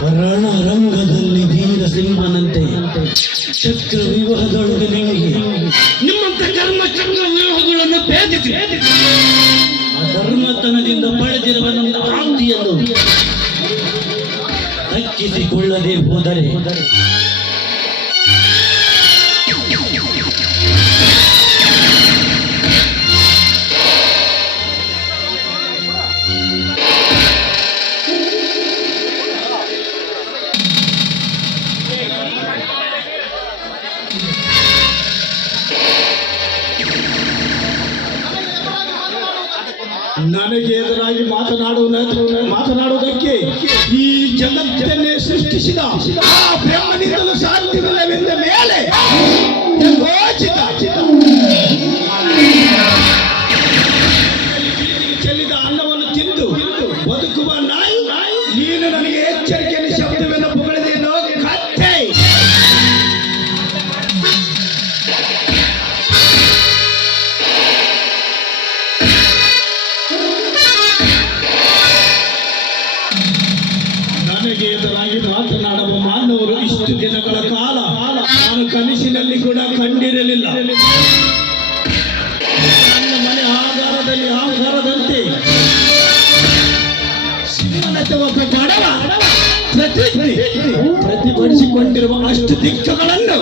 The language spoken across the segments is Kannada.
ರಣರಂಗದಲ್ಲಿ ಧೀರ ಸಿಂಹನಂತೆ ಚಕ್ರ ವಿವಾಹದೊಳಗೆ ನಿಮಗೆ ನಿಮ್ಮಂತ ಕರ್ಮ ಚಕ್ರ ವಿವಾಹಗಳನ್ನು ಭೇದಿಸಿ. ಧರ್ಮತನದಿಂದ ಪಡೆದಿರುವ ನನ್ನ ಆಸ್ತಿಯನ್ನು ದಕ್ಕಿಸಿಕೊಳ್ಳದೆ ಹೋದರೆ ನನಗೆ ಎದುರಾಗಿ ಮಾತನಾಡುವ ಮಾತನಾಡುವುದಕ್ಕೆ ಈ ಜಗತ್ತನ್ನೇ ಸೃಷ್ಟಿಸಿದ ಆ ಬ್ರಹ್ಮನಿಂದಲೂ ಸಾಧ್ಯವಿಲ್ಲವೆಂದ ಮೇಲೆ ಘೋಷಿತ ದಿಕ್ಕುಗಳನ್ನು.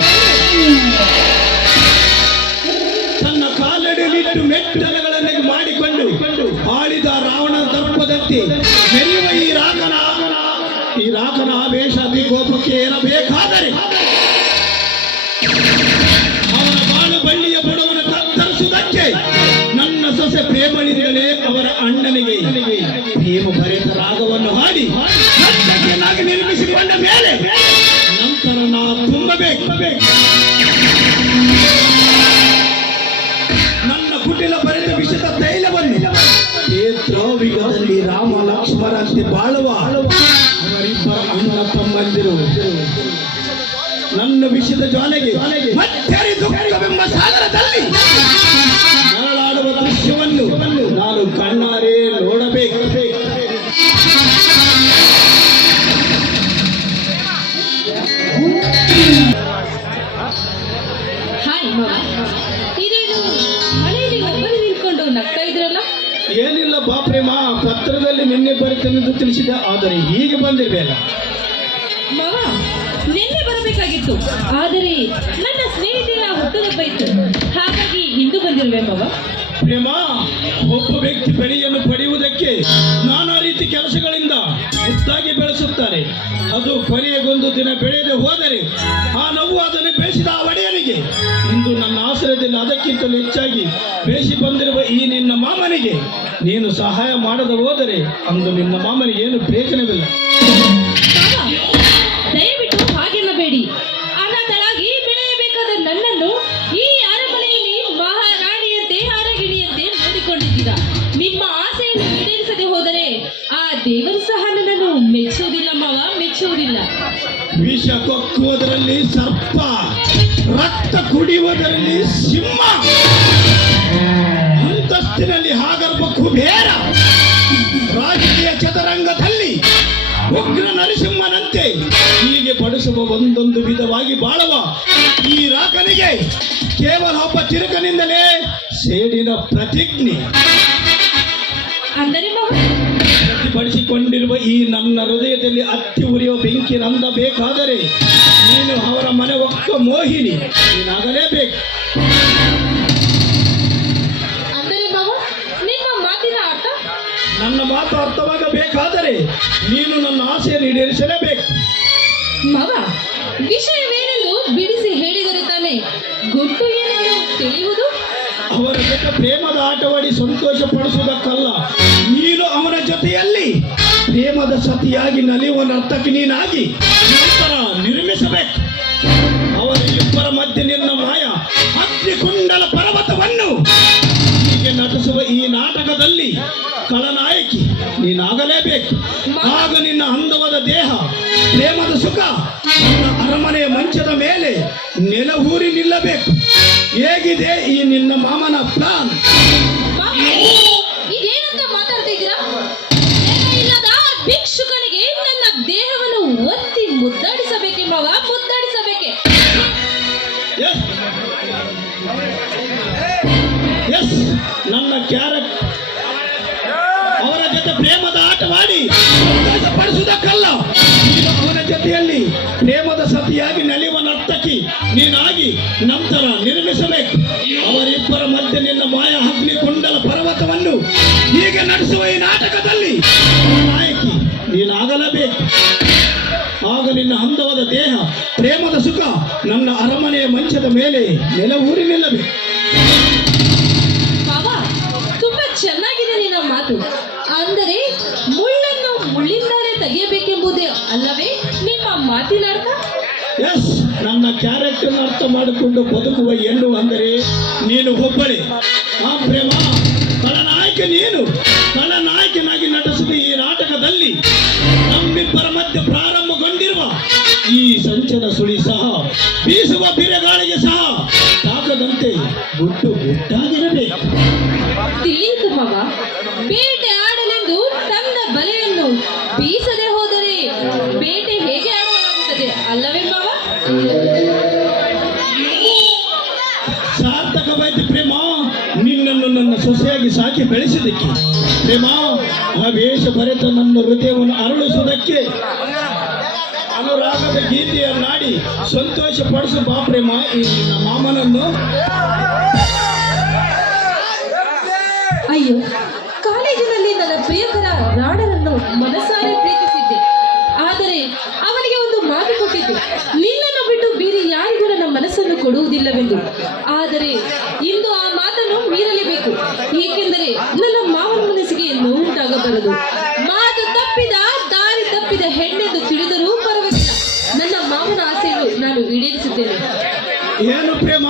ತನ್ನ ಕಾಲಡಿಯಲ್ಲಿಟ್ಟು ಮೆಟ್ಟಲಗಳನ್ನು ಮಾಡಿಕೊಂಡು ಆಳಿದ ರಾವಣ ದರ್ಪದಂತೆ ಮೆರೆಯುವ ಈ ರಾಗನ ಈ ರಾಗನ ಆವೇಶ ಅಭಿಗೋಪಕ್ಕೆ ಏನಬೇಕಾದರೆ ನನ್ನ ಕುಟಿಲ ಬರೆದ ವಿಷದ ತೈಲವನ್ನು ನೇತ್ರೋವಿಗದಲ್ಲಿ ರಾಮ ಲಕ್ಷ್ಮಣಂತೆ ಬಾಳುವ ಅವರಿಬ್ಬರ ಅಣ್ಣ ತಮ್ಮಂದಿರು ನನ್ನ ವಿಷದ ಜ್ವಾಲೆಗೆ ದುಃಖವೆಂಬ ಸಾಗರದಲ್ಲಿ ನರಳಾಡುವ ದೃಶ್ಯವನ್ನು ನಾನು ಕಣ್ಣಾರೆ ನೋಡಬೇಕು. Thank ಮಾವ ಇದೇನು ಮನೆಯಲ್ಲಿ ಒಬ್ಬರು ನಿಂತ್ಕೊಂಡು ನಗ್ತಾ ಇದ್ರಲ್ಲ? ಏನಿಲ್ಲ ಬಾ ಪ್ರೇಮ ಪತ್ರದಲ್ಲಿ ನಿನ್ನೆ ಬರುತ್ತೆಂದು ತಿಳಿಸಿದ ಆದರೆ ಹೀಗೆ ಬಂದಿರಬೇಡ ಮಾವ ನಿನ್ನೆ ಬರಬೇಕಾಗಿತ್ತು. ಆದರೆ ನನ್ನ ಸ್ನೇಹಿತೆಯ ಹುಟ್ಟುಹಬ್ಬ ಇತ್ತು. ಹಾಗಾಗಿ ಇಂದು ಬಂದಿರುವೆ ಮಗ ಪ್ರೇಮ ಒಬ್ಬ ವ್ಯಕ್ತಿ ಬೆಳೆಯನ್ನು ಪಡೆಯುವುದಕ್ಕೆ ನಾನಾ ರೀತಿ ಕೆಲಸಗಳಿಂದ ಹೆಚ್ಚಾಗಿ ಬೆಳೆಸುತ್ತಾರೆ. ಅದು ಕೊನೆಗೊಂದು ದಿನ ಬೆಳೆಯದೆ ಹೋದರೆ ಆ ನೋವು ಅದನ್ನು ಬೆಳೆಸಿದ ಆ ಒಡೆಯನಿಗೆ. ಅದಕ್ಕಿಂತಲೂ ಹೆಚ್ಚಾಗಿ ಬೇಸಿ ಬಂದಿರುವ ಈ ನಿನ್ನ ಮಾಮನಿಗೆ ನೀನು ಸಹಾಯ ಮಾಡದ ಹೋದರೆ ಅಂದು ನಿನ್ನ ಮಾಮನಿಗೆ ಏನು ಪ್ರಯೋಜನವಿಲ್ಲ. ದಯವಿಟ್ಟು ಹಾಗೆನ್ನಬೇಡಿ. ಅನಾಥರಾಗಿ ಬೆಳೆಯಬೇಕಾದ ನನ್ನನ್ನು ಈ ಅರಮನೆಯಲ್ಲಿ ಮಹಾರಾಣಿಯಂತೆ ಹಾರಗಿಣಿಯಂತೆ ನೋಡಿಕೊಂಡಿದ್ದೀರಾ. ನಿಮ್ಮ ಆಸೆಯನ್ನು ಈಡೇರಿಸದೆ ಹೋದರೆ ಆ ದೇವರು ಸಹ ನನ್ನನ್ನು ಮೆಚ್ಚುವುದಿಲ್ಲ ಮಾವ, ಮೆಚ್ಚುವುದಿಲ್ಲ. ವಿಷ ಕೊಕ್ಕುವುದರಲ್ಲಿ ಸರ್ಪ, ರಕ್ತ ಕುಡಿಯುವುದರಲ್ಲಿ ಸಿಂಹ. ಅಂತಸ್ತಿನಲ್ಲಿ ಹಾಗರ್ಭ ಕುಬೇರ ರಾಜಕೀಯ ಚದರಂಗದಲ್ಲಿ ಉಗ್ರ ನರಸಿಂಹನಂತೆ ಹೀಗೆ ಪಡಿಸುವ ಒಂದೊಂದು ವಿಧವಾಗಿ ಬಾಳುವ ಈ ರಾಕನಿಗೆ ಕೇವಲ ಒಬ್ಬ ತಿರುಕನಿಂದಲೇ ಸೇಡಿನ ಪ್ರತಿಜ್ಞೆ. ಅಂದರೆ ಮಾವ ಪ್ರತಿಭಟಿಸಿಕೊಂಡಿರುವ ಈ ನನ್ನ ಹೃದಯದಲ್ಲಿ ಅತ್ತಿ ಉರಿಯುವ ಬೆಂಕಿ ನಂದಬೇಕಾದರೆ ನೀನು ಅವರ ಮನೆ ಒಕ್ಕ ಮೋಹಿನಿ ನೀನಾಗಲೇಬೇಕು ಅಂದರೆ ಮಾವ ನಿಮ್ಮ ಮಾತಿನ ಅರ್ಥ? ನನ್ನ ಮಾತು ಅರ್ಥವಾಗಬೇಕಾದರೆ ನೀನು ನನ್ನ ಆಸೆಯನ್ನು ಈಡೇರಿಸಲೇಬೇಕು. ಮಗ ವಿಷಯವೇನೆಂದು ಬಿಡಿಸಿ ಹೇಳಿದರೆ ತಾನೆ ಗುಟ್ಟು ಏನೆಂದು ತಿಳಿಯುವುದು? ಅವರ ಜೊತೆ ಪ್ರೇಮದ ಆಟವಾಡಿ ಸಂತೋಷ ಪಡಿಸುವುದಕ್ಕಲ್ಲ ಪ್ರೇಮದ ಸತಿಯಾಗಿ ನಲಿಯುವ ನರ್ತಕಿ ನೀನಾಗಿ ನಂತರ ನಿರ್ಮಿಸಬೇಕು. ಅವರ ಇಬ್ಬರ ಮಧ್ಯೆ ನಿನ್ನ ಮಾಯ ಅಗ್ನಿಕುಂಡಲ ಪರ್ವತವನ್ನು ಹೀಗೆ ನಟಿಸುವ ಈ ನಾಟಕದಲ್ಲಿ ಕಳನಾಯಕಿ ನೀನಾಗಲೇಬೇಕು. ಆಗ ನಿನ್ನ ಅಂದವಾದ ದೇಹ, ಪ್ರೇಮದ ಸುಖ, ನಿನ್ನ ಅರಮನೆಯ ಮಂಚದ ಮೇಲೆ ನೆಲಹೂರಿ ನಿಲ್ಲಬೇಕು. ಹೇಗಿದೆ ಈ ನಿನ್ನ ಮಾಮನ ಎಸ್ ನಮ್ಮ ಕ್ಯಾರೆಟ್ ಅವರ ಜೊತೆ ಪ್ರೇಮದ ಆಟವಾಡಿ ಪಡಿಸುವುದಕ್ಕಲ್ಲ ಅವರ ಜೊತೆಯಲ್ಲಿ ಪ್ರೇಮದ ಸತಿಯಾಗಿ ನಲಿವ ನರ್ತಕಿ ನೀನಾಗಿ ನಂತರ ನಿರ್ಮಿಸಬೇಕು. ಅವರಿಬ್ಬರ ಮಧ್ಯೆ ನಿನ್ನ ಮಾಯ ಅಗ್ನಿ ಕುಂಡಲ ಪರ್ವತವನ್ನು ಹೀಗೆ ನಡೆಸುವ ಈ ನಾಟಕದಲ್ಲಿ ನಾಯಕಿ ನೀನಾಗಲಬೇಕು. ಆಗ ನಿನ್ನ ಅಂದವಾದ ದೇಹ, ಪ್ರೇಮದ ಸುಖ ನನ್ನ ಅರಮನೆಯ ಮಂಚದ ಮೇಲೆ ನೆಲ ಊರಿ ನಿಲ್ಲಬೇಕು. ತೆಗೆಯಬೇಕೆಂಬುದೇ ಅಲ್ಲವೇ? ನಿಮ್ಮ ಮಾತಿನ ಅರ್ಥ ಎಸ್ ನನ್ನ ಕ್ಯಾರೆಕ್ಟರ್ ಅರ್ಥ ಮಾಡಿಕೊಂಡು ಬದುಕುವ ಹೆಣ್ಣು ಅಂದರೆ ನೀನು ಒಬ್ಬಳೆ ಆ ಪ್ರೇಮ ಖಳನಾಯಕ ನೀನು. ಖಳನಾಯಕನಾಗಿ ನಟಿಸುವ ಈ ನಾಟಕದಲ್ಲಿ ನಮ್ಮಿಬ್ಬರ ಮಧ್ಯೆ ಪ್ರಾರಂಭಗೊಂಡಿರುವ ಈ ಸಂಚನ ಸುಳಿ ಸಹ, ಬೀಸುವ ಬಿರೆಗಾಳಿಗೆ ಸಹ, ತಾಕದಂತೆ ಗುಟ್ಟು ಗುಟ್ಟಾಗಿರಬೇಕು ಸಾರ್ಥಕವಾಯ್ತು ಪ್ರೇಮ, ನಿನ್ನನ್ನು ನನ್ನ ಸೊಸೆಯಾಗಿ ಸಾಕಿ ಬೆಳೆಸಿದಕ್ಕೆ ಪ್ರೇಮ, ಆ ವೇಷ ನನ್ನ ಹೃದಯವನ್ನು ಅರಳಿಸುವುದಕ್ಕೆ. ಅನುರಾಗದ ಗೀತೆಯನ್ನಾಡಿ ಸಂತೋಷ ಪಡಿಸು ಬಾ ಪ್ರೇಮ, ಈ ನಿನ್ನ ಮಾಮನನ್ನು. ಅಯ್ಯೋ, ಕಾಲೇಜಿನಲ್ಲಿ ನನ್ನ ಪ್ರಿಯಕರ ರಾಡರನ್ನು ಮನಸಾರೆ ಪ್ರೀತಿಸಿದ್ದೆ ಆದರೆ ಅವನಿಗೆ ಒಂದು ಮಾತು ಕೊಟ್ಟಿದ್ದೆ ನಿನ್ನನ್ನು ಬಿಟ್ಟು ಬೇರೆ ಯಾರಿಗೂ ನನ್ನ ಮನಸ್ಸನ್ನು ಕೊಡುವುದಿಲ್ಲವೆಂದು ಆದರೆ ಇಂದು ಆ ಮಾತನ್ನು ಮೀರಲೇಬೇಕು ಏಕೆಂದರೆ ನನ್ನ ಮಾವನ ಮನಸ್ಸಿಗೆ ನೋವುಂಟಾಗಬಾರದು ಮಾತು ತಪ್ಪಿದ ತಪ್ಪಿದ ಹೆಣ್ಣೆಂದು ತಿಳಿದರೂ ಪರವಾಗಿಲ್ಲ. ನನ್ನ ಮಾವನ ಆಸೆಯನ್ನು ನಾನು ಈಡೇರಿಸುತ್ತೇನೆ ಏನು ಪ್ರೇಮ?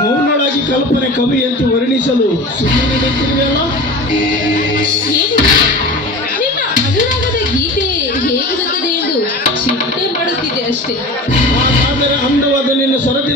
ಮೌನಳಾಗಿ ಕಲ್ಪನೆ ಕವಿ ಅಂತ ವರ್ಣಿಸಲು ಸುಮ್ಮನೆ ನಿಂತಿರುವೆಯಲ್ಲ? ಏನಿಲ್ಲ. ನಿನ್ನ ಅನುರಾಗದ ಗೀತೆ ಹೇಗಿರುತ್ತದೆ ಎಂದು ಚಿಂತೆ ಮಾಡುತ್ತಿದ್ದೆ ಅಷ್ಟೇ. ಹಾಗಾದರೆ ಅಂದವಾದ ನಿನ್ನ ಸ್ವರತೆ